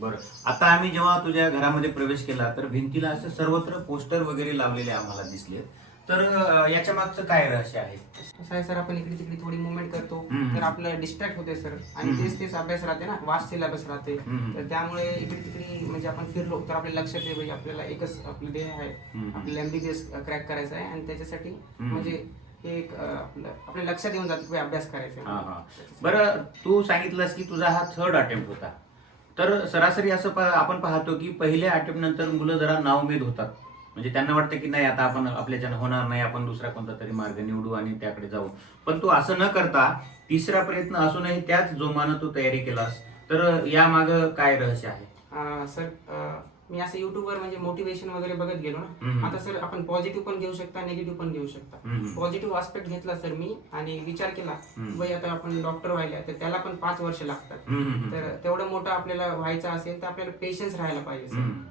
बरं. आता आम्ही जेव्हा तुझ्या घरामध्ये प्रवेश केला तर भिंतीला असं सर्वत्र पोस्टर वगैरे लावलेले आम्हाला दिसले. तर याच्या मागचं काय रहस्य आहे? कसं आहे सर, आपण इकडे तिकडे थोडी मुवमेंट करतो हम्म. तर आपलं डिस्ट्रॅक्ट होते सर. आणि हम्म. तेच तेच अभ्यास राहते ना, वास्ट सिलेबस राहते. हम्म. तर त्यामुळे इकडे तिकडे म्हणजे आपण फिरलो तर आपल्या लक्षात येईल म्हणजे आपल्याला एकच आपलं ध्येय आहे, हम्म. आपल्याला MBBS क्रॅक करायचं आहे. आणि त्याच्यासाठी हम्म. म्हणजे हे एक आपल्या लक्षात येऊन जातं की अभ्यास करायचा हा आहे. हा. बरं, तू सांगितलंस की तुझा हा 3rd अटेम्प्ट होता. तर सरासरी असं आपण पाहतो की पहिल्या अटेम्प्ट नंतर मुलं जरा नाउमेद होतात. म्हणजे त्यांना वाटतं की नाही, आता आपण आपल्याच्यानं होणार नाही, आपण दुसरा कोणता तरी मार्ग निवडू आणि त्याकडे जाऊ. पण तू असं न करता 3रा प्रयत्न असूनही त्याच जोमानं तू तयारी केलास. तर या मागं काय रहस्य आहे? सर, मी असं युट्यूबवर म्हणजे मोटिवेशन वगैरे बघत गेलो हम्म. ना. आता सर आपण पॉझिटिव्ह पण घेऊ शकता, निगेटिव्ह पण घेऊ शकता. हम्म. पॉझिटिव्ह आस्पेक्ट घेतला सर मी आणि विचार केला हम्म. बाई आता आपण डॉक्टर व्हायला तर त्याला पण 5 वर्ष लागतात. हम्म. तर तेवढं मोठं आपल्याला व्हायचं असेल तर आपल्याला पेशन्स राहायला पाहिजे सर. हम्म.